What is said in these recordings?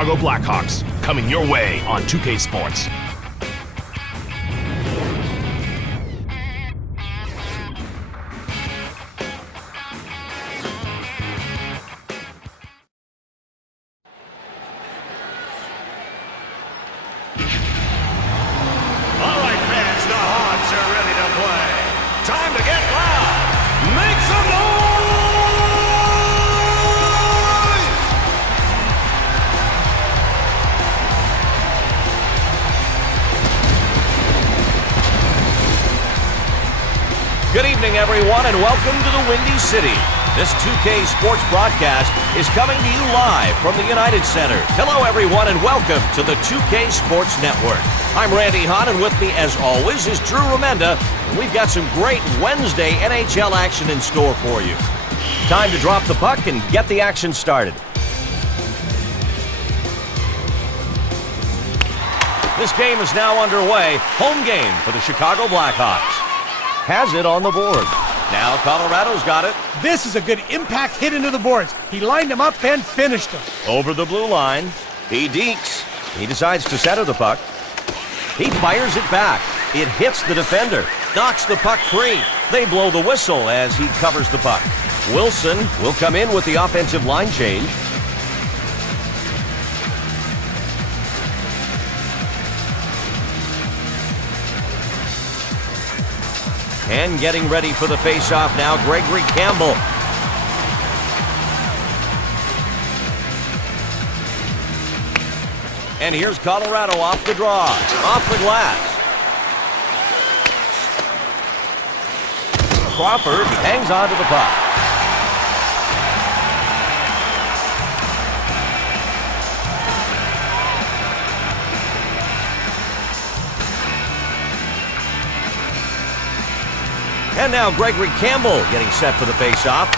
Chicago Blackhawks, coming your way on 2K Sports. All right, fans, the Hawks are ready to play. Time to get loud. Make some noise! Good evening, everyone, and welcome to the Windy City. This 2K Sports broadcast is coming to you live from the United Center. Hello, everyone, and welcome to the 2K Sports Network. I'm Randy Hahn, and with me, as always, is Drew Remenda. And we've got some great Wednesday NHL action in store for you. Time to drop the puck and get the action started. This game is now underway. Home game for the Chicago Blackhawks. Has it on the board. Now Colorado's got it. This is a good impact hit into the boards. He lined him up and finished him. Over the blue line. He dekes. He decides to center the puck. He fires it back. It hits the defender. Knocks the puck free. They blow the whistle as he covers the puck. Wilson will come in with the offensive line change. And getting ready for the face-off now, Gregory Campbell. And here's Colorado off the draw, off the glass. Crawford hangs on to the puck. And now Gregory Campbell getting set for the face-off.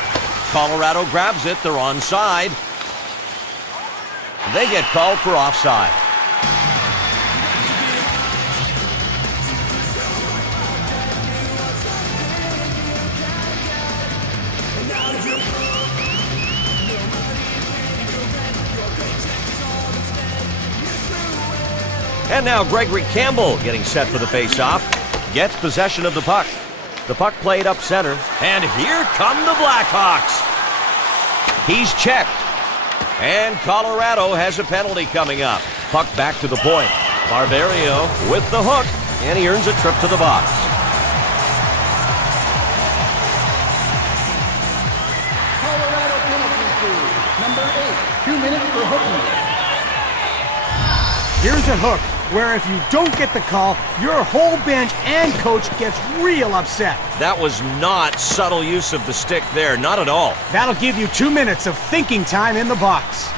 Colorado grabs it. They're onside. They get called for offside. And now Gregory Campbell getting set for the face-off. Gets possession of the puck. The puck played up center, and here come the Blackhawks. He's checked, and Colorado has a penalty coming up. Puck back to the point. Barberio with the hook, and he earns a trip to the box. Colorado penalty crew, number 8, 2 minutes for hooking. Here's a hook where if you don't get the call, your whole bench and coach gets real upset. That was not subtle use of the stick there, not at all. That'll give you 2 minutes of thinking time in the box.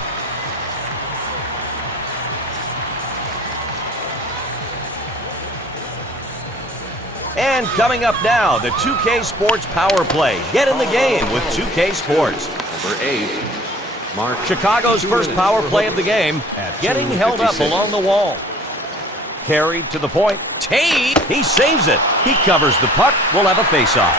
And coming up now, the 2K Sports Power Play. Get in the game with 2K Sports. Number 8, Mark. Chicago's first power play of the game, getting held up along the wall. Carried to the point. Tate, he saves it. He covers the puck. We'll have a face-off.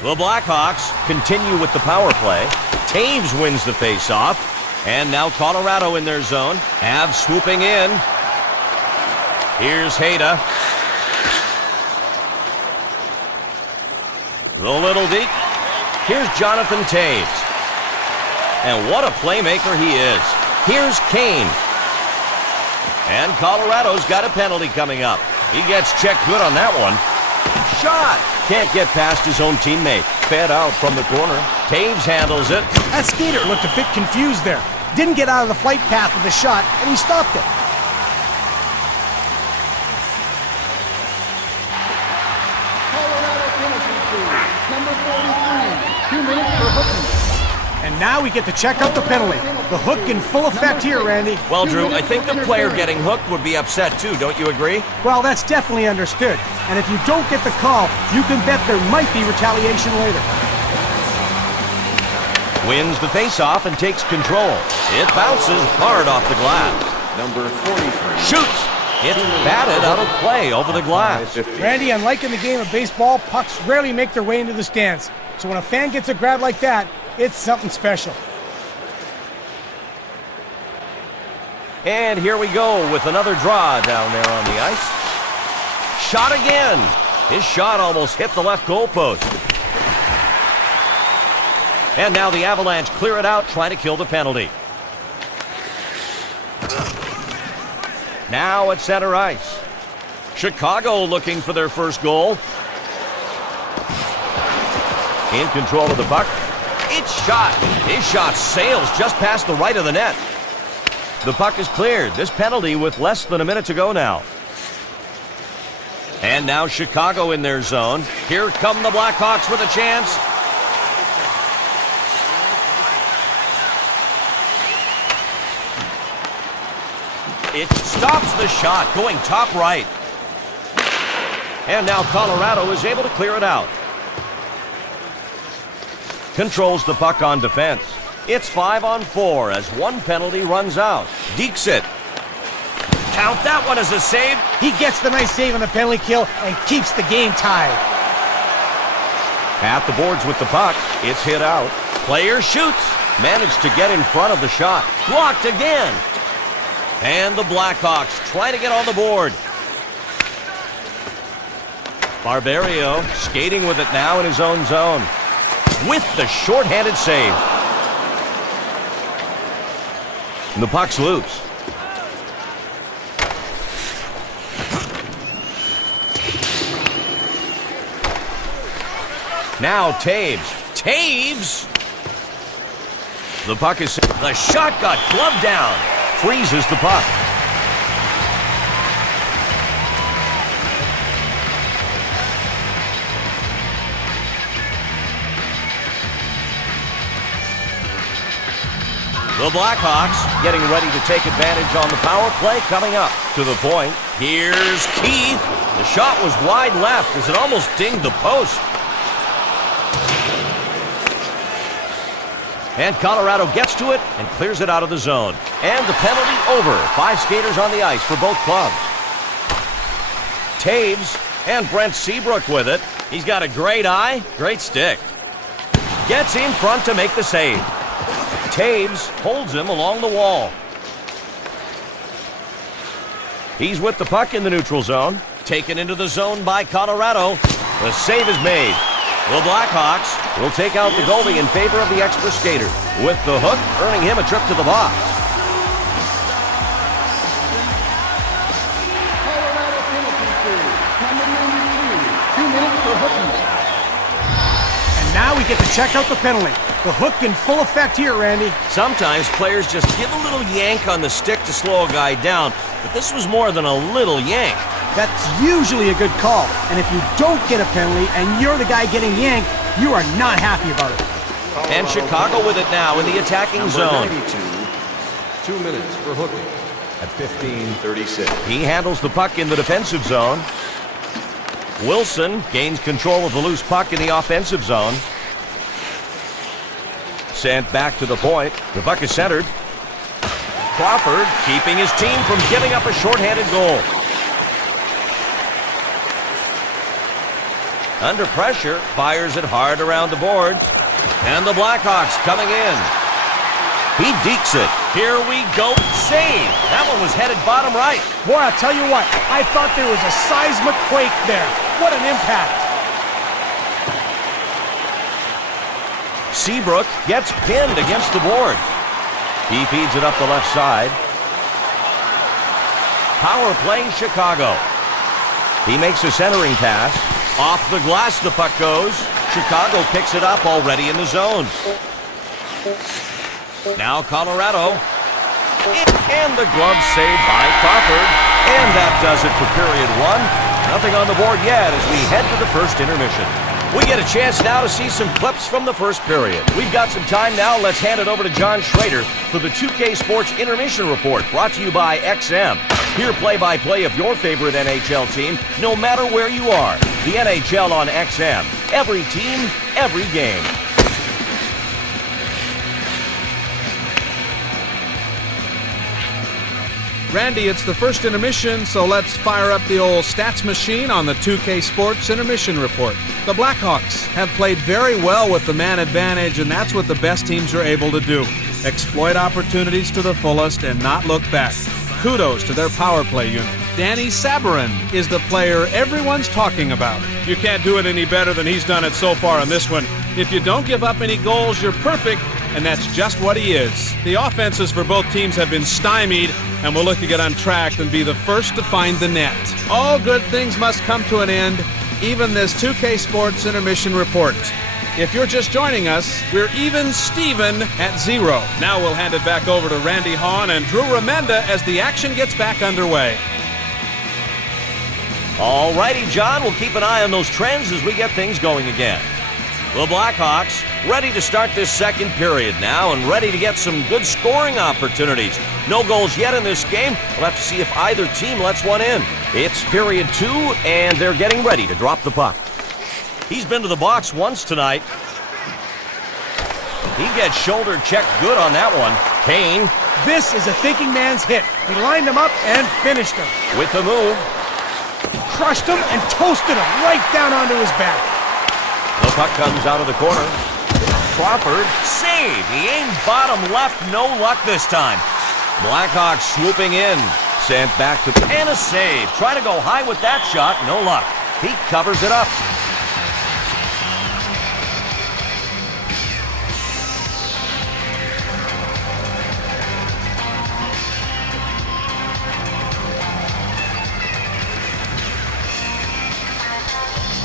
The Blackhawks continue with the power play. Taves wins the face-off. And now Colorado in their zone. Avs swooping in. Here's Hayda. The little deke. Here's Jonathan Taves. And what a playmaker he is. Here's Kane. And Colorado's got a penalty coming up. He gets checked good on that one. Shot. Can't get past his own teammate. Fed out from the corner. Taves handles it. That skater looked a bit confused there. Didn't get out of the flight path of the shot, and he stopped it. Number 43, 2 minutes for hooking. And now we get to check out the penalty. The hook in full effect here, Randy. Well, Drew, I think the player getting hooked would be upset too, don't you agree? Well, that's definitely understood. And if you don't get the call, you can bet there might be retaliation later. Wins the faceoff and takes control. It bounces hard off the glass. Number 43. Shoots. It's batted out of play over the glass. Randy, unlike in the game of baseball, pucks rarely make their way into the stands. So when a fan gets a grab like that, it's something special. And here we go with another draw down there on the ice. Shot again. His shot almost hit the left goalpost. And now the Avalanche clear it out, trying to kill the penalty. Now at center ice. Chicago looking for their first goal. In control of the puck. It's shot. His shot sails just past the right of the net. The puck is cleared. This penalty with less than a minute to go now. And now Chicago in their zone. Here come the Blackhawks with a chance. It stops the shot, going top right. And now Colorado is able to clear it out. Controls the puck on defense. It's 5-on-4 as one penalty runs out. Dixit. Count that one as a save. He gets the nice save on the penalty kill and keeps the game tied. At the boards with the puck. It's hit out. Player shoots. Managed to get in front of the shot. Blocked again. And the Blackhawks try to get on the board. Barberio skating with it now in his own zone. With the shorthanded save. And the puck's loose. Now Taves. Taves! The puck is... The shot got gloved down. Freezes the puck. The Blackhawks getting ready to take advantage on the power play coming up. To the point. Here's Keith. The shot was wide left as it almost dinged the post. And Colorado gets to it and clears it out of the zone. And the penalty over. 5 skaters on the ice for both clubs. Taves and Brent Seabrook with it. He's got a great eye, great stick. Gets in front to make the save. Taves holds him along the wall. He's with the puck in the neutral zone. Taken into the zone by Colorado. The save is made. The Blackhawks will take out the goalie in favor of the extra skater, with the hook earning him a trip to the box. Colorado penalty free. Number 92, 2 minutes for hooking. And now we get to check out the penalty. The hook in full effect here, Randy. Sometimes players just give a little yank on the stick to slow a guy down, but this was more than a little yank. That's usually a good call. And if you don't get a penalty and you're the guy getting yanked, you are not happy about it. And Chicago with it now in the attacking zone. 92, 2 minutes for hooking at 15:36. He handles the puck in the defensive zone. Wilson gains control of the loose puck in the offensive zone. Sent back to the point. The puck is centered. Crawford keeping his team from giving up a shorthanded goal. Under pressure, fires it hard around the boards. And the Blackhawks coming in. He dekes it. Here we go. Save. That one was headed bottom right. Boy, I'll tell you what, I thought there was a seismic quake there. What an impact. Seabrook gets pinned against the board. He feeds it up the left side. Power play Chicago. He makes a centering pass. Off the glass the puck goes. Chicago picks it up already in the zone. Now Colorado. And the glove saved by Crawford. And that does it for period 1. Nothing on the board yet as we head to the first intermission. We get a chance now to see some clips from the first period. We've got some time now. Let's hand it over to John Schrader for the 2K Sports Intermission Report, brought to you by XM. Hear play-by-play of your favorite NHL team, no matter where you are. The NHL on XM. Every team, every game. Randy, it's the first intermission, so let's fire up the old stats machine on the 2K Sports Intermission Report. The Blackhawks have played very well with the man advantage, and that's what the best teams are able to do. Exploit opportunities to the fullest and not look back. Kudos to their power play unit. Danny Sabarin is the player everyone's talking about. You can't do it any better than he's done it so far in this one. If you don't give up any goals, you're perfect, and that's just what he is. The offenses for both teams have been stymied, and will look to get on track and be the first to find the net. All good things must come to an end, even this 2K Sports Intermission Report. If you're just joining us, we're even Steven at 0. Now we'll hand it back over to Randy Hahn and Drew Remenda as the action gets back underway. All righty, John, we'll keep an eye on those trends as we get things going again. The Blackhawks ready to start this second period now and ready to get some good scoring opportunities. No goals yet in this game. We'll have to see if either team lets one in. It's period 2, and they're getting ready to drop the puck. He's been to the box once tonight. He gets shoulder checked good on that one. Kane. This is a thinking man's hit. He lined him up and finished him. With the move. Crushed him and toasted him right down onto his back. The puck comes out of the corner. Crawford, save. He aimed bottom left, no luck this time. Blackhawks swooping in. Sent back to and a save. Try to go high with that shot, no luck. He covers it up.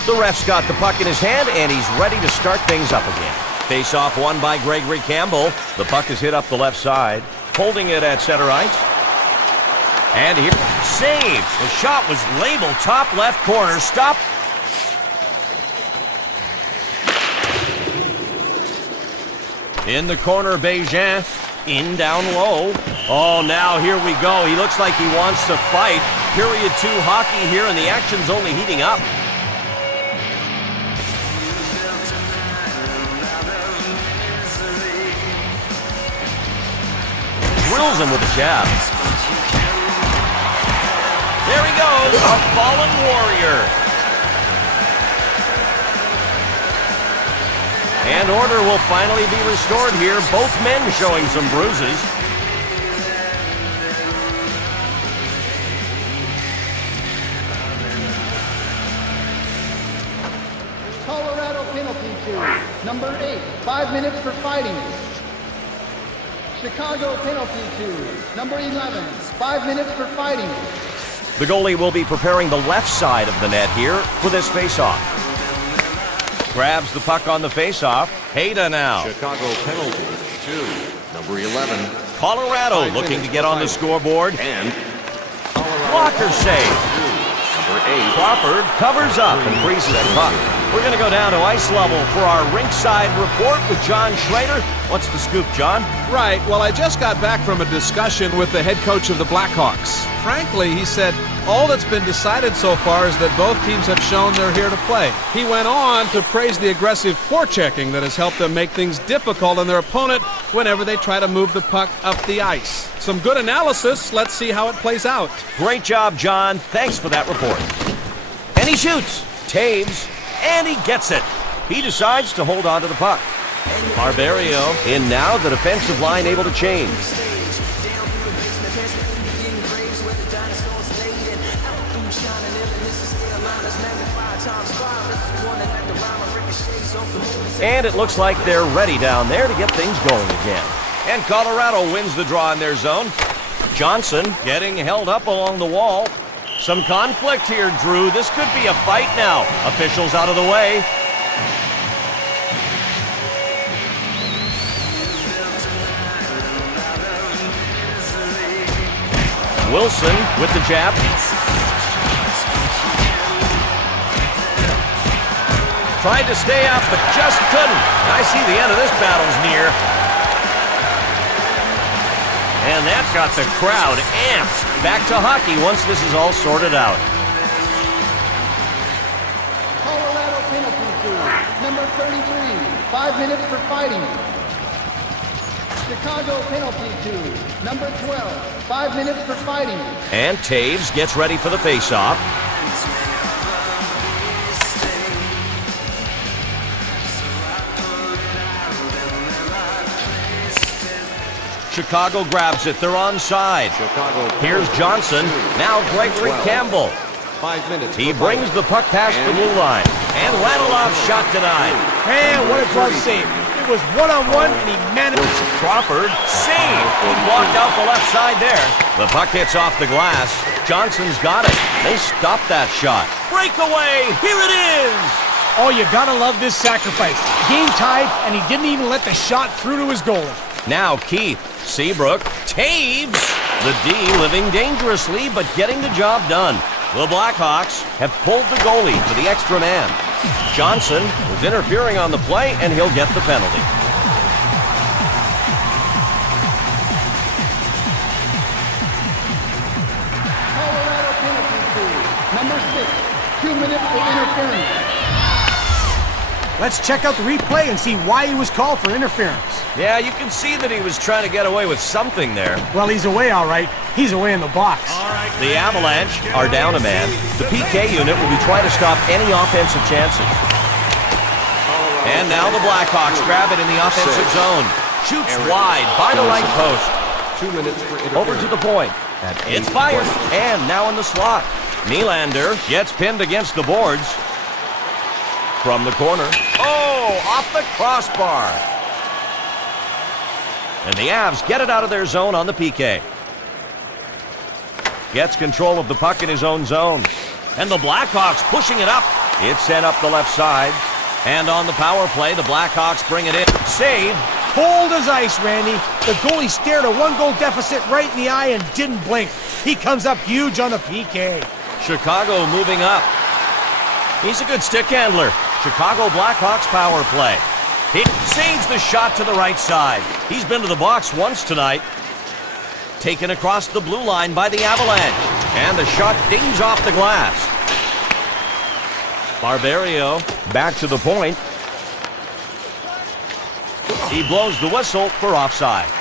The ref's got the puck in his hand, and he's ready to start things up again. Face-off won by Gregory Campbell. The puck is hit up the left side. Holding it at center ice. And here, save. The shot was labeled top left corner. Stop. In the corner, Bégin. In down low. Oh, now here we go. He looks like he wants to fight. Period 2 hockey here, and the action's only heating up. Drills him with a jab. There he goes, a fallen warrior. And order will finally be restored here. Both men showing some bruises. Colorado penalty to number 8, 5 minutes for fighting. Chicago penalty to number 11, 5 minutes for fighting. The goalie will be preparing the left side of the net here for this face-off. Grabs the puck on the face-off. Hayda now. Chicago penalty to number 11. Colorado looking to get on the scoreboard. And Blocker save. Number 8. Crawford covers up and freezes the puck. We're going to go down to ice level for our rinkside report with John Schrader. What's the scoop, John? Right, well, I just got back from a discussion with the head coach of the Blackhawks. Frankly, he said, all that's been decided so far is that both teams have shown they're here to play. He went on to praise the aggressive forechecking that has helped them make things difficult on their opponent whenever they try to move the puck up the ice. Some good analysis. Let's see how it plays out. Great job, John. Thanks for that report. And he shoots. Taves. And he gets it. He decides to hold on to the puck. Barberio in now, the defensive line able to change. And it looks like they're ready down there to get things going again. And Colorado wins the draw in their zone. Johnson getting held up along the wall. Some conflict here, Drew. This could be a fight now. Officials out of the way. Wilson with the jab. Tried to stay up, but just couldn't. I see the end of this battle's near. And that got the crowd amped. Back to hockey once this is all sorted out. Colorado penalty to number 33, 5 minutes for fighting. Chicago penalty to number 12. 5 minutes for fighting. And Taves gets ready for the faceoff. Chicago grabs it. They're onside. Chicago. Here's Johnson. Now Gregory 12. Campbell. 5 minutes. He for brings fighting. the puck past the blue line. And Radiloff shot denied. Man, what a glove save. It was one-on-one, and he managed. Crawford, save. He blocked out the left side there. The puck hits off the glass. Johnson's got it. They stopped that shot. Breakaway. Here it is. Oh, you gotta love this sacrifice. Game tied, and he didn't even let the shot through to his goalie. Now Keith, Seabrook, Taves. The D living dangerously, but getting the job done. The Blackhawks have pulled the goalie for the extra man. Johnson was interfering on the play, and he'll get the penalty. Colorado penalty to number 6. 2 minutes for interference. Let's check out the replay and see why he was called for interference. Yeah, you can see that he was trying to get away with something there. Well, he's away all right. He's away in the box. The Avalanche are down a man. The PK unit will be trying to stop any offensive chances. And now the Blackhawks grab it in the offensive zone. Shoots wide by the right post. 2 minutes for interference. Over to the point. It's fired. And now in the slot. Nylander gets pinned against the boards. From the corner. Oh, off the crossbar. And the Avs get it out of their zone on the PK. Gets control of the puck in his own zone. And the Blackhawks pushing it up. It's sent up the left side. And on the power play, the Blackhawks bring it in. Save. Cold as ice, Randy. The goalie stared a 1-goal deficit right in the eye and didn't blink. He comes up huge on the PK. Chicago moving up. He's a good stick handler. Chicago Blackhawks power play. He saves the shot to the right side. He's been to the box once tonight. Taken across the blue line by the Avalanche. And the shot dings off the glass. Barberio back to the point. He blows the whistle for offside.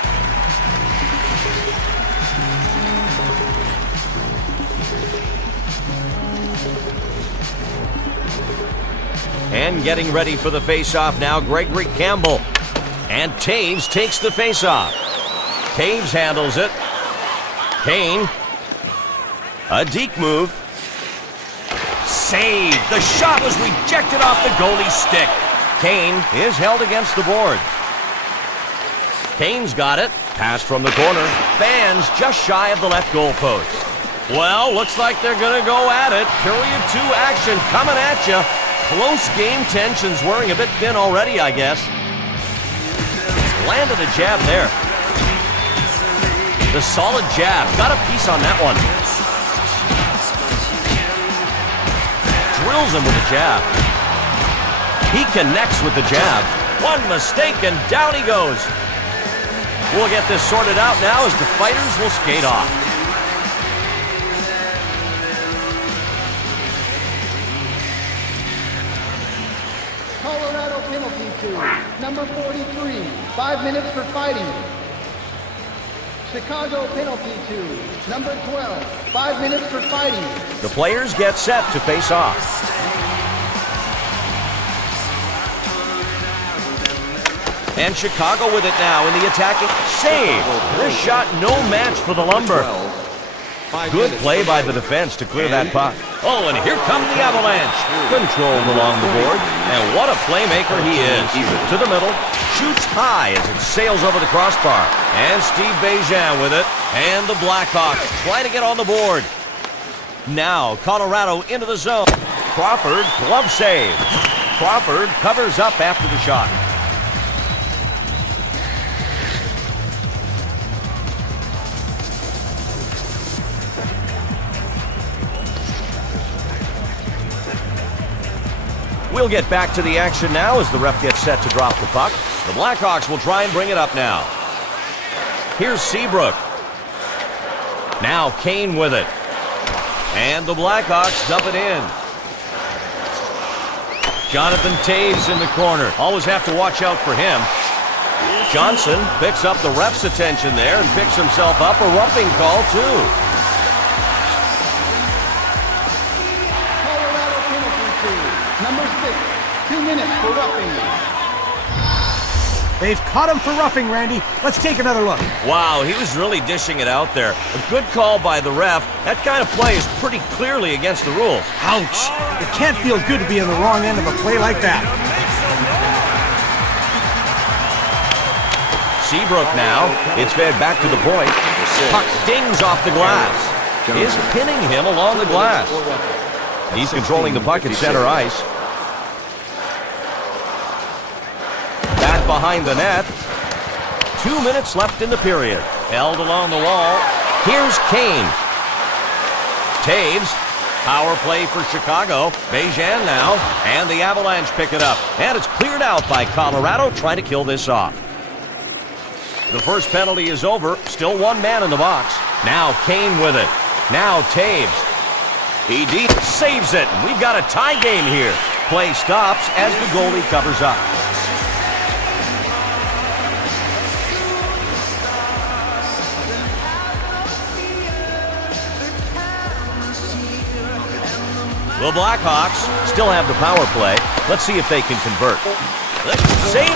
And getting ready for the face-off now, Gregory Campbell. And Taves takes the face-off. Taves handles it. Kane. A deke move. Save. The shot was rejected off the goalie's stick. Kane is held against the board. Kane's got it. Pass from the corner. Fans just shy of the left goal post. Well, looks like they're going to go at it. Period 2 action coming at you. Close game, tensions wearing a bit thin already, I guess. Landed a jab there. The solid jab. Got a piece on that one. Drills him with a jab. He connects with the jab. One mistake and down he goes. We'll get this sorted out now as the fighters will skate off. Colorado penalty to number 43. 5 minutes for fighting. Chicago penalty to number 12. 5 minutes for fighting. The players get set to face off. And Chicago with it now in the attacking. Save. This shot no match for the Lumber. Good play by the defense to clear that puck. Oh, and here come the Avalanche. Controlled along the board. And what a playmaker he is. To the middle. Shoots high as it sails over the crossbar. And Steve Bejan with it. And the Blackhawks try to get on the board. Now Colorado into the zone. Crawford, glove save. Crawford covers up after the shot. We'll get back to the action now as the ref gets set to drop the puck. The Blackhawks will try and bring it up now. Here's Seabrook. Now Kane with it. And the Blackhawks dump it in. Jonathan Taves in the corner. Always have to watch out for him. Johnson picks up the ref's attention there and picks himself up a roughing call, too. Colorado penalty team. Number 6, 2 minutes for roughing. They've caught him for roughing, Randy. Let's take another look. Wow, he was really dishing it out there. A good call by the ref. That kind of play is pretty clearly against the rules. Ouch. It can't feel good to be on the wrong end of a play like that. Seabrook now. It's fed back to the point. Puck dings off the glass. Is pinning him along the glass. He's controlling the puck at center ice. Back behind the net. 2 minutes left in the period. Held along the wall. Here's Kane. Taves. Power play for Chicago. Bejan now. And the Avalanche pick it up. And it's cleared out by Colorado trying to kill this off. The first penalty is over. Still one man in the box. Now Kane with it. Now Taves. He saves it. We've got a tie game here. Play stops as the goalie covers up. The Blackhawks still have the power play. Let's see if they can convert. Save.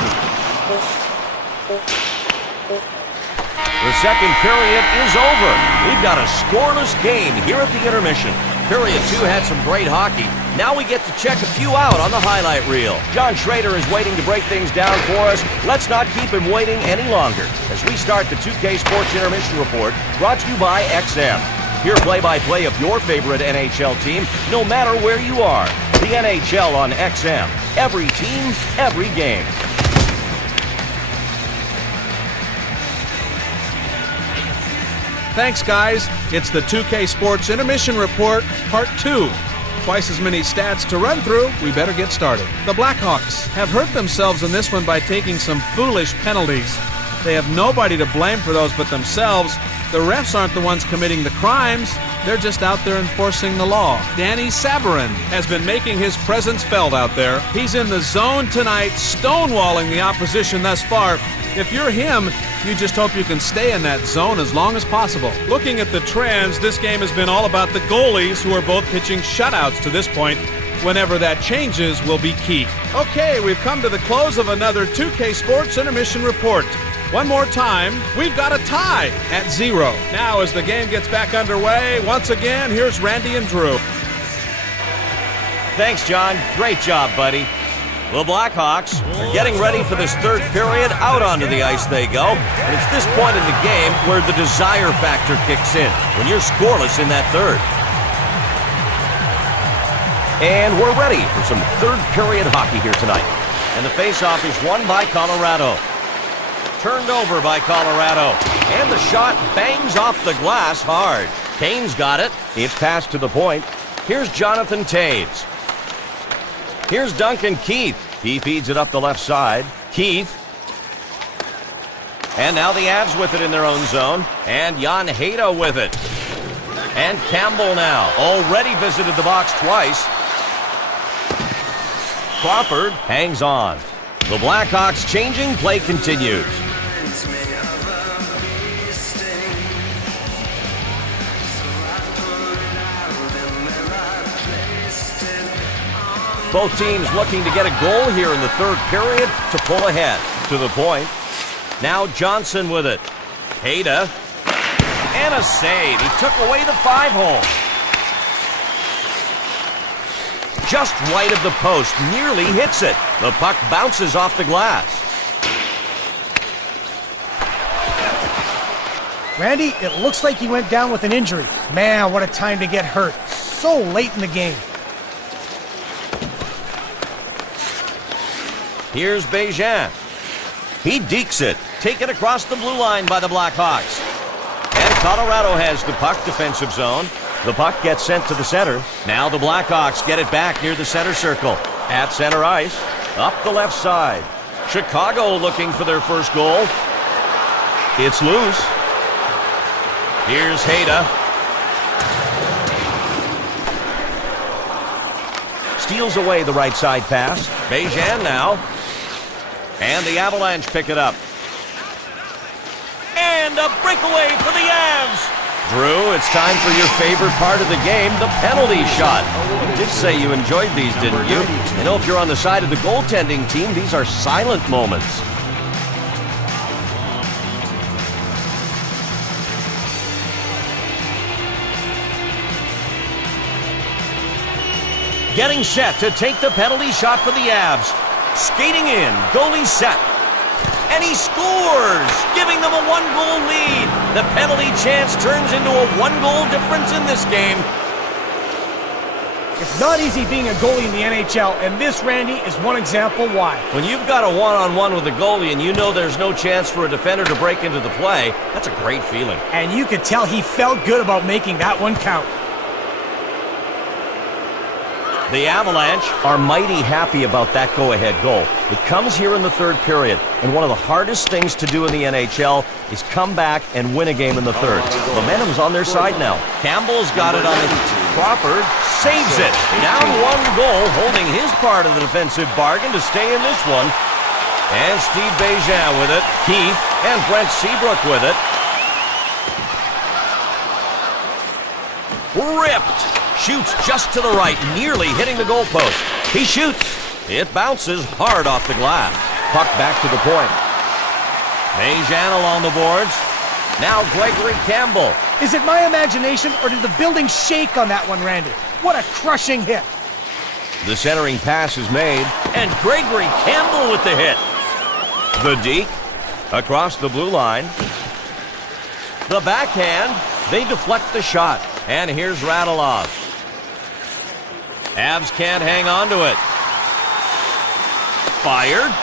The second period is over. We've got a scoreless game here at the intermission. Period 2 had some great hockey. Now we get to check a few out on the highlight reel. John Schrader is waiting to break things down for us. Let's not keep him waiting any longer as we start the 2K Sports Intermission Report, brought to you by XM. Hear play-by-play of your favorite NHL team, no matter where you are. The NHL on XM. Every team, every game. Thanks, guys. It's the 2K Sports Intermission Report, Part 2. Twice as many stats to run through. We better get started. The Blackhawks have hurt themselves in this one by taking some foolish penalties. They have nobody to blame for those but themselves. The refs aren't the ones committing the crimes. They're just out there enforcing the law. Danny Sabarin has been making his presence felt out there. He's in the zone tonight, stonewalling the opposition thus far. If you're him, you just hope you can stay in that zone as long as possible. Looking at the trends, this game has been all about the goalies, who are both pitching shutouts to this point. Whenever that changes will be key. Okay, we've come to the close of another 2K Sports Intermission Report. One more time, we've got a tie at 0. Now, as the game gets back underway, once again, here's Randy and Drew. Thanks, John. Great job, buddy. The Blackhawks are getting ready for this third period. Out onto the ice they go. And it's this point in the game where the desire factor kicks in, when you're scoreless in that third. And we're ready for some third period hockey here tonight. And the faceoff is won by Colorado. Turned over by Colorado. And the shot bangs off the glass hard. Kane's got it. It's passed to the point. Here's Jonathan Taves. Here's Duncan Keith. He feeds it up the left side. Keith. And now the Avs with it in their own zone. And Jan Hejda with it. And Campbell now. Already visited the box twice. Crawford hangs on. The Blackhawks changing. Play continues. Both teams looking to get a goal here in the third period to pull ahead. To the point. Now Johnson with it. Hejda. And a save. He took away the 5-hole. Just right of the post. Nearly hits it. The puck bounces off the glass. Randy, it looks like he went down with an injury. Man, what a time to get hurt. So late in the game. Here's Bejan. He dekes it. Taken across the blue line by the Blackhawks. And Colorado has the puck, defensive zone. The puck gets sent to the center. Now the Blackhawks get it back near the center circle. At center ice. Up the left side. Chicago looking for their first goal. It's loose. Here's Hejda. Steals away the right side pass. Bejan now. And the Avalanche pick it up. And a breakaway for the Avs. Drew, it's time for your favorite part of the game, the penalty shot. You did say you enjoyed these, didn't you? You know, if you're on the side of the goaltending team, these are silent moments. Getting set to take the penalty shot for the Avs. Skating in, goalie set. And he scores, giving them a one-goal lead. The penalty chance turns into a one-goal difference in this game. It's not easy being a goalie in the NHL, and this, Randy, is one example why. When you've got a one-on-one with a goalie and you know there's no chance for a defender to break into the play, that's a great feeling. And you could tell he felt good about making that one count. The Avalanche are mighty happy about that go-ahead goal. It comes here in the third period, and one of the hardest things to do in the NHL is come back and win a game in the third. Momentum's on their side now. Campbell's got it on the Crawford, saves it. Down one goal, holding his part of the defensive bargain to stay in this one. And Steve Bégin with it. Keith and Brent Seabrook with it. Ripped. Shoots just to the right, nearly hitting the goalpost. He shoots. It bounces hard off the glass. Puck back to the point. Bégin along the boards. Now Gregory Campbell. Is it my imagination, or did the building shake on that one, Randy? What a crushing hit. The centering pass is made, and Gregory Campbell with the hit. The deke across the blue line. The backhand. They deflect the shot. And here's Radulov. Avs can't hang on to it. Fired.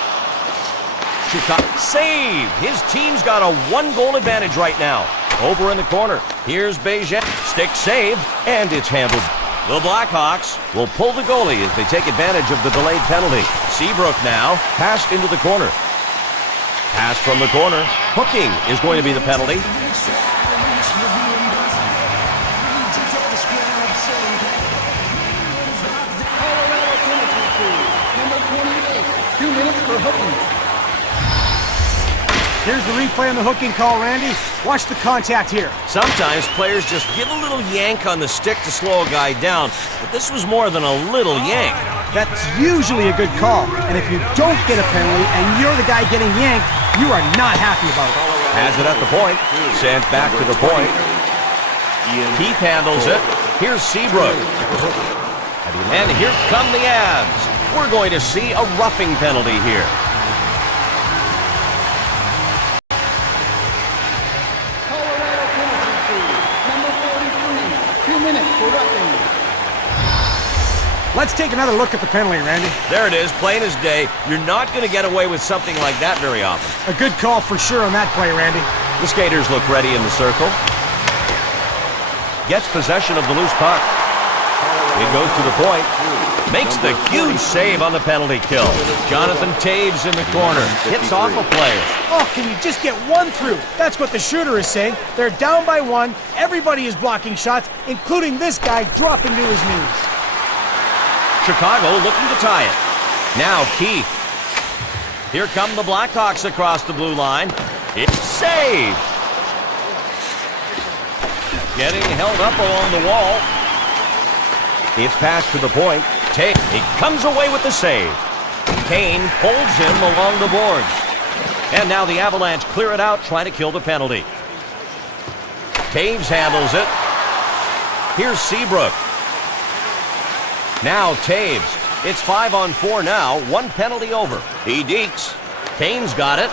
Chicago. Save! His team's got a one-goal advantage right now. Over in the corner. Here's Bégin. Stick save, and it's handled. The Blackhawks will pull the goalie as they take advantage of the delayed penalty. Seabrook now, passed into the corner. Pass from the corner. Hooking is going to be the penalty. Here's the replay on the hooking call, Randy. Watch the contact here. Sometimes players just give a little yank on the stick to slow a guy down, but this was more than a little yank. That's usually a good call, and if you don't get a penalty and you're the guy getting yanked, you are not happy about it. Has it at the point, sent back to the point. Keith handles it. Here's Seabrook. And here come the Avs. We're going to see a roughing penalty here. Let's take another look at the penalty, Randy. There it is, plain as day. You're not going to get away with something like that very often. A good call for sure on that play, Randy. The skaters look ready in the circle. Gets possession of the loose puck. It goes to the point. Makes the huge save on the penalty kill. Jonathan Taves in the corner. Hits off a player. Oh, can you just get one through? That's what the shooter is saying. They're down by one. Everybody is blocking shots, including this guy dropping to his knees. Chicago looking to tie it. Now Keith. Here come the Blackhawks across the blue line. It's saved. Getting held up along the wall. It's passed to the point. He comes away with the save. Kane holds him along the boards. And now the Avalanche clear it out, trying to kill the penalty. Taves handles it. Here's Seabrook. Now Taves. It's 5-on-4 now. One penalty over. He dekes. Kane's got it.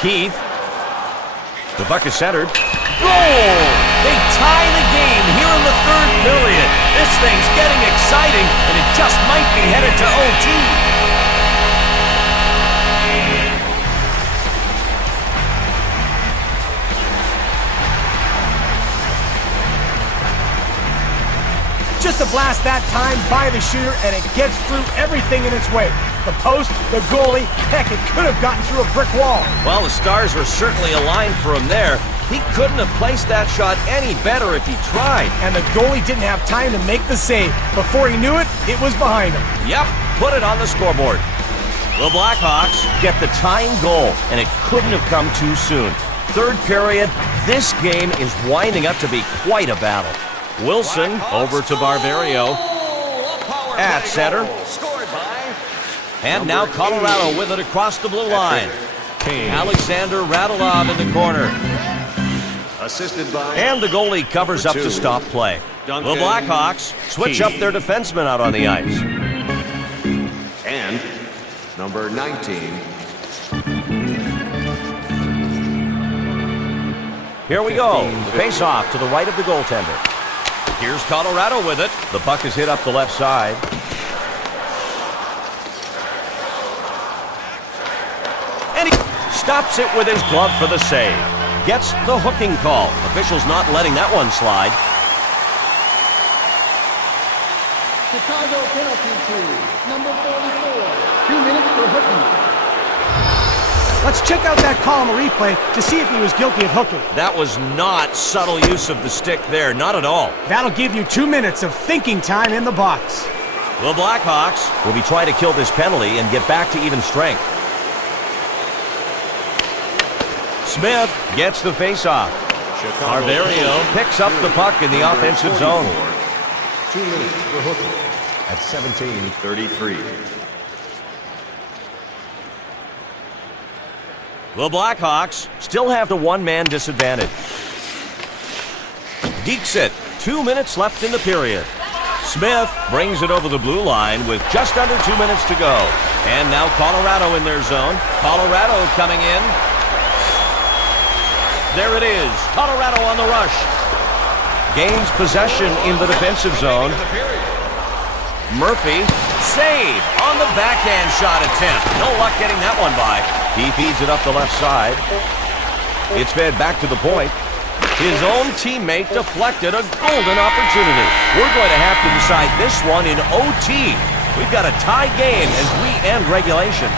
Keith. The puck is centered. Goal! They tie the game here in the third period. This thing's getting exciting, and it just might be headed to OT. Just a blast that time by the shooter, and it gets through everything in its way. The post, the goalie, heck, it could have gotten through a brick wall. Well, the stars were certainly aligned for him there. He couldn't have placed that shot any better if he tried. And the goalie didn't have time to make the save. Before he knew it, it was behind him. Yep, put it on the scoreboard. The Blackhawks get the tying goal, and it couldn't have come too soon. third period. This game is winding up to be quite a battle. Wilson over to Barberio at center. And now Colorado with it across the blue line. Alexander Radulov in the corner. Assisted by... And the goalie covers up to stop play. The Blackhawks switch up their defensemen out on the ice. And number 19. Here we go. The face-off to the right of the goaltender. Here's Colorado with it. The puck is hit up the left side. And he stops it with his glove for the save. Gets the hooking call. Officials not letting that one slide. Chicago penalty kill. Number 44. 2 minutes for hooking. Let's check out that call on the replay to see if he was guilty of hooking. That was not subtle use of the stick there, not at all. That'll give you 2 minutes of thinking time in the box. The Blackhawks will be trying to kill this penalty and get back to even strength. Smith gets the face-off. Barberio picks up the puck in the offensive zone. 2 minutes for hooking at 17:33. The Blackhawks still have the one-man disadvantage. Dekes it. 2 minutes left in the period. Smith brings it over the blue line with just under 2 minutes to go. And now Colorado in their zone. Colorado coming in. There it is. Colorado on the rush. Gains possession in the defensive zone. Murphy, save on the backhand shot attempt. No luck getting that one by. He feeds it up the left side. It's fed back to the point. His own teammate deflected a golden opportunity. We're going to have to decide this one in OT. We've got a tie game as we end regulation.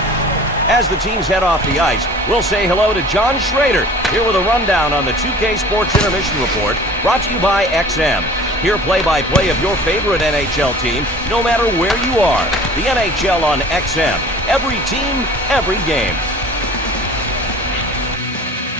As the teams head off the ice, we'll say hello to John Schrader, here with a rundown on the 2K Sports Intermission Report, brought to you by XM. Hear play-by-play of your favorite NHL team, no matter where you are. The NHL on XM. Every team, every game.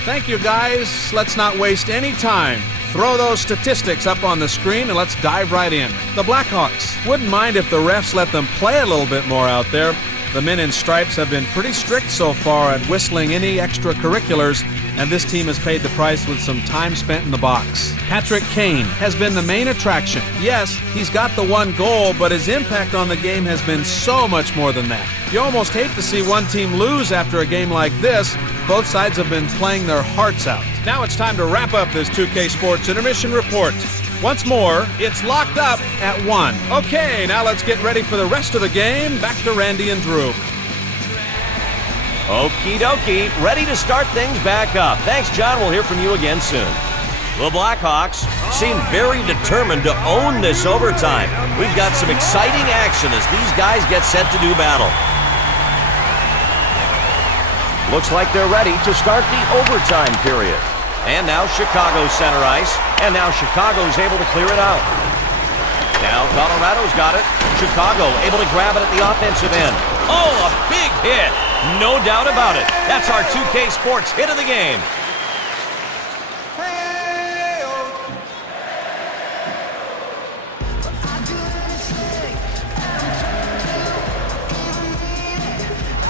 Thank you, guys. Let's not waste any time. Throw those statistics up on the screen and let's dive right in. The Blackhawks wouldn't mind if the refs let them play a little bit more out there. The men in stripes have been pretty strict so far at whistling any extracurriculars, and this team has paid the price with some time spent in the box. Patrick Kane has been the main attraction. Yes, he's got the one goal, but his impact on the game has been so much more than that. You almost hate to see one team lose after a game like this. Both sides have been playing their hearts out. Now it's time to wrap up this 2K Sports Intermission Report. Once more, it's locked up at 1. Okay, now let's get ready for the rest of the game. Back to Randy and Drew. Okie dokie, ready to start things back up. Thanks, John. We'll hear from you again soon. The Blackhawks seem very determined to own this overtime. We've got some exciting action as these guys get set to do battle. Looks like they're ready to start the overtime period. And now Chicago center ice. And now Chicago's able to clear it out. Now Colorado's got it. Chicago able to grab it at the offensive end. Oh, a big hit. No doubt about it. That's our 2K Sports hit of the game.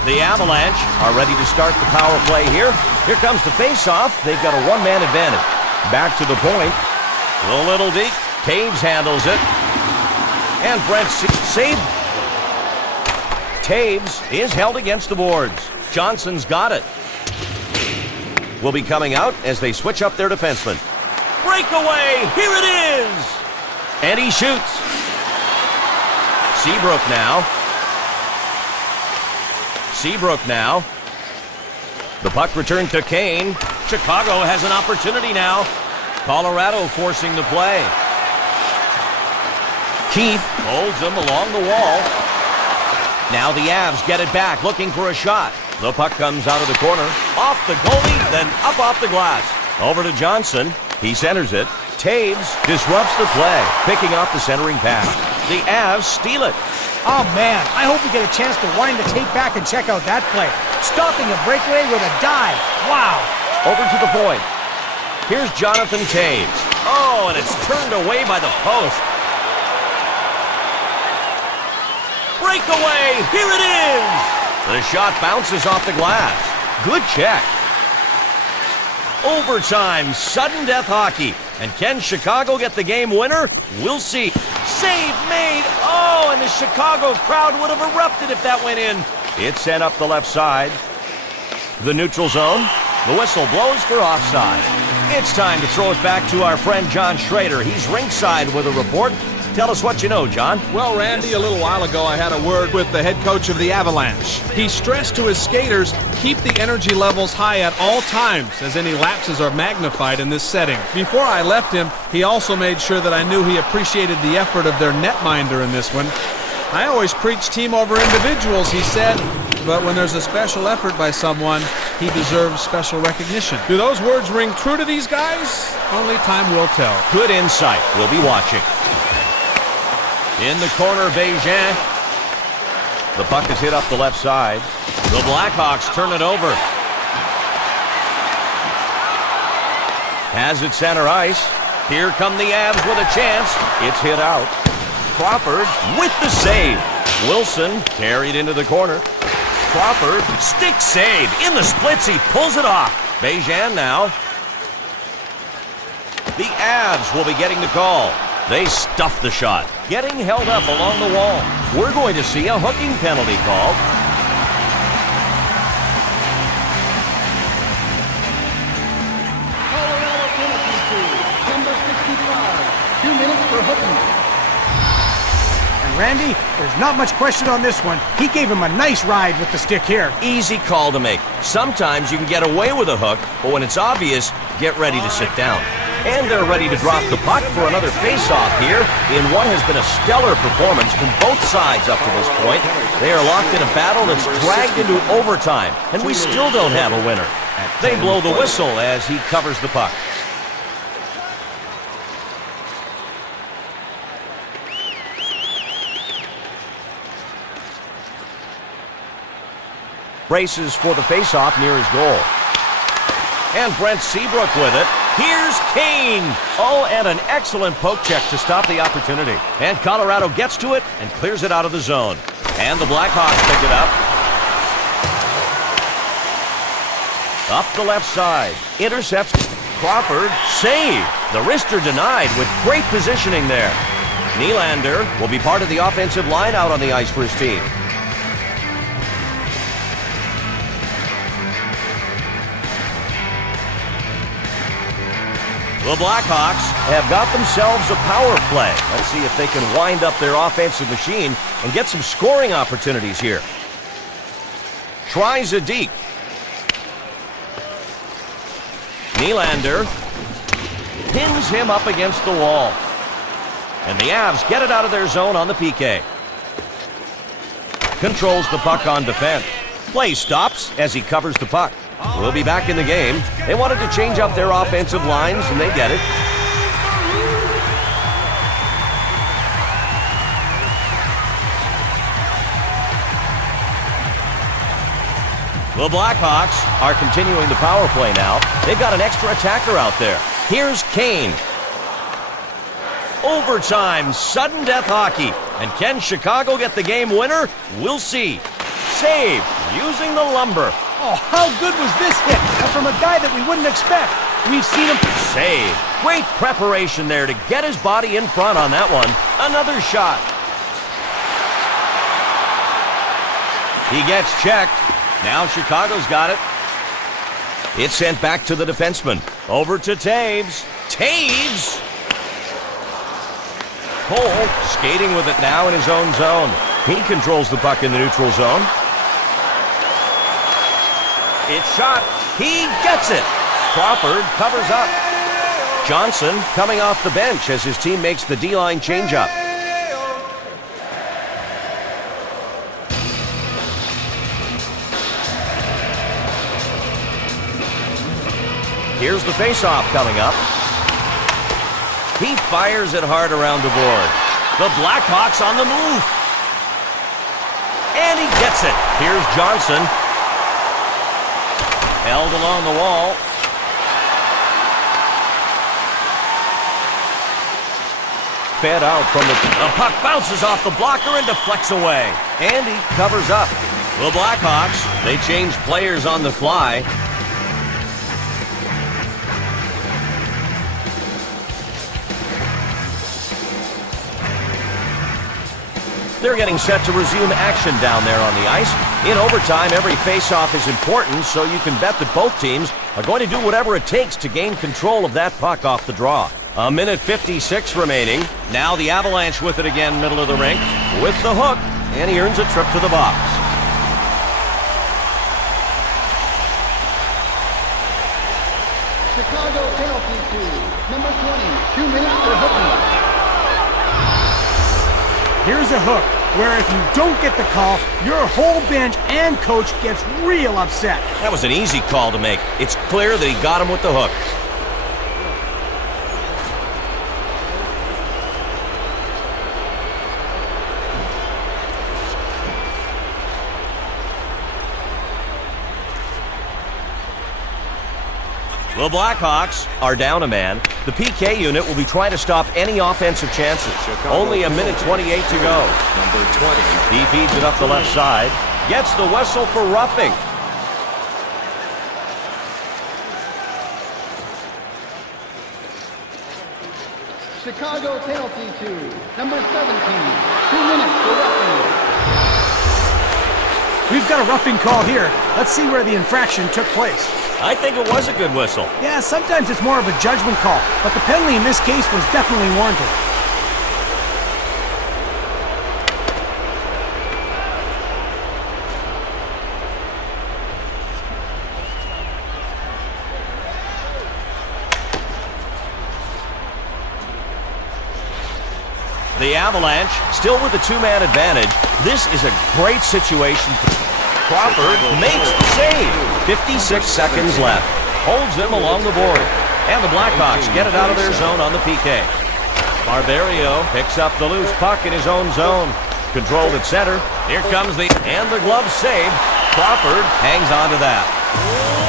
The Avalanche are ready to start the power play here. Here comes the face-off. They've got a one-man advantage. Back to the point. The little deke. Taves handles it. And Brent save. Taves is held against the boards. Johnson's got it. Will be coming out as they switch up their defenseman. Breakaway! Here it is! And he shoots. Seabrook now. Seabrook now. The puck returned to Kane. Chicago has an opportunity now. Colorado forcing the play. Keith holds him along the wall. Now the Avs get it back, looking for a shot. The puck comes out of the corner. Off the goalie, then up off the glass. Over to Johnson. He centers it. Taves disrupts the play, picking off the centering pass. The Avs steal it. Oh, man, I hope we get a chance to wind the tape back and check out that play. Stopping a breakaway with a dive. Wow. Over to the point. Here's Jonathan Toews. Oh, and it's turned away by the post. Breakaway! Here it is! The shot bounces off the glass. Good check. Overtime, sudden death hockey. And can Chicago get the game winner? We'll see. Save made! Oh, and the Chicago crowd would have erupted if that went in. It's sent up the left side. The neutral zone. The whistle blows for offside. It's time to throw it back to our friend John Schrader. He's ringside with a report. Tell us what you know, John. Well, Randy, a little while ago I had a word with the head coach of the Avalanche. He stressed to his skaters, keep the energy levels high at all times, as any lapses are magnified in this setting. Before I left him, he also made sure that I knew he appreciated the effort of their netminder in this one. I always preach team over individuals, he said, but when there's a special effort by someone, he deserves special recognition. Do those words ring true to these guys? Only time will tell. Good insight. We'll be watching. In the corner, Beijing. The puck is hit up the left side. The Blackhawks turn it over. Has it center ice. Here come the Avs with a chance. It's hit out. Crawford with the save. Wilson carried into the corner. Crawford, stick save. In the splits, he pulls it off. Beijing now. The Avs will be getting the call. They stuffed the shot, getting held up along the wall. We're going to see a hooking penalty called. Colorado penalty to number 65. 2 minutes for hooking. And Randy, there's not much question on this one. He gave him a nice ride with the stick here. Easy call to make. Sometimes you can get away with a hook, but when it's obvious, get ready to sit down. And they're ready to drop the puck for another face-off here in what has been a stellar performance from both sides up to this point. They are locked in a battle that's dragged into overtime, and we still don't have a winner. They blow the whistle as he covers the puck. Braces for the face-off near his goal. And Brent Seabrook with it. Here's Kane. Oh, and an excellent poke check to stop the opportunity. And Colorado gets to it and clears it out of the zone. And the Blackhawks pick it up. Up the left side. Intercepts. Crawford. Save. The wrister denied with great positioning there. Nylander will be part of the offensive line out on the ice for his team. The Blackhawks have got themselves a power play. Let's see if they can wind up their offensive machine and get some scoring opportunities here. Tries a deke. Nylander pins him up against the wall. And the Avs get it out of their zone on the PK. Controls the puck on defense. Play stops as he covers the puck. We'll be back in the game. They wanted to change up their offensive lines, and they get it. The Blackhawks are continuing the power play now. They've got an extra attacker out there. Here's Kane. Overtime, sudden death hockey. And can Chicago get the game winner? We'll see. Save using the lumber. Oh, how good was this hit? And from a guy that we wouldn't expect. We've seen him save. Great preparation there to get his body in front on that one. Another shot. He gets checked. Now Chicago's got it. It's sent back to the defenseman. Over to Toews. Toews! Cole skating with it now in his own zone. He controls the puck in the neutral zone. It's shot. He gets it. Crawford covers up. Johnson coming off the bench as his team makes the D-line changeup. Here's the faceoff coming up. He fires it hard around the board. The Blackhawks on the move. And he gets it. Here's Johnson. Held along the wall. fed out from the puck bounces off the blocker and deflects away. And he covers up. The Blackhawks, they change players on the fly. They're getting set to resume action down there on the ice. In overtime, every faceoff is important, so you can bet that both teams are going to do whatever it takes to gain control of that puck off the draw. A minute 56 remaining. Now the Avalanche with it again, middle of the rink, with the hook, and he earns a trip to the box. Chicago penalty to number 20. 2 minutes for hooking. Here's a hook where if you don't get the call, your whole bench and coach gets real upset. That was an easy call to make. It's clear that he got him with the hook. The Blackhawks are down a man. The PK unit will be trying to stop any offensive chances. Only a minute 28 to go. Number 20. He feeds it up the left side. Gets the whistle for roughing. Chicago penalty to number 17. 2 minutes for roughing. We've got a roughing call here. Let's see where the infraction took place. I think it was a good whistle. Yeah, sometimes it's more of a judgment call, but the penalty in this case was definitely warranted. The Avalanche still with a two-man advantage. This is a great situation. Crawford makes the save. 56 seconds left. Holds him along the board. And the Blackhawks get it out of their zone on the PK. Barberio picks up the loose puck in his own zone. Controlled at center. Here comes the glove save. Crawford hangs on to that.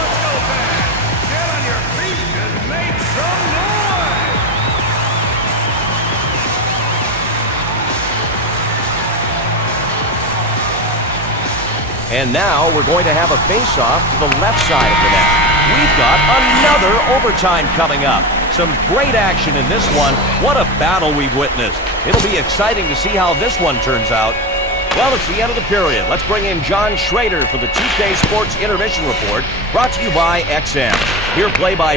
Let's go, fans. Get on your feet and make some noise. And now we're going to have a face-off to the left side of the net. We've got another overtime coming up. Some great action in this one. What a battle we've witnessed. It'll be exciting to see how this one turns out. Well, it's the end of the period. Let's bring in John Schrader for the 2K Sports Intermission Report, brought to you by XM. Here play-by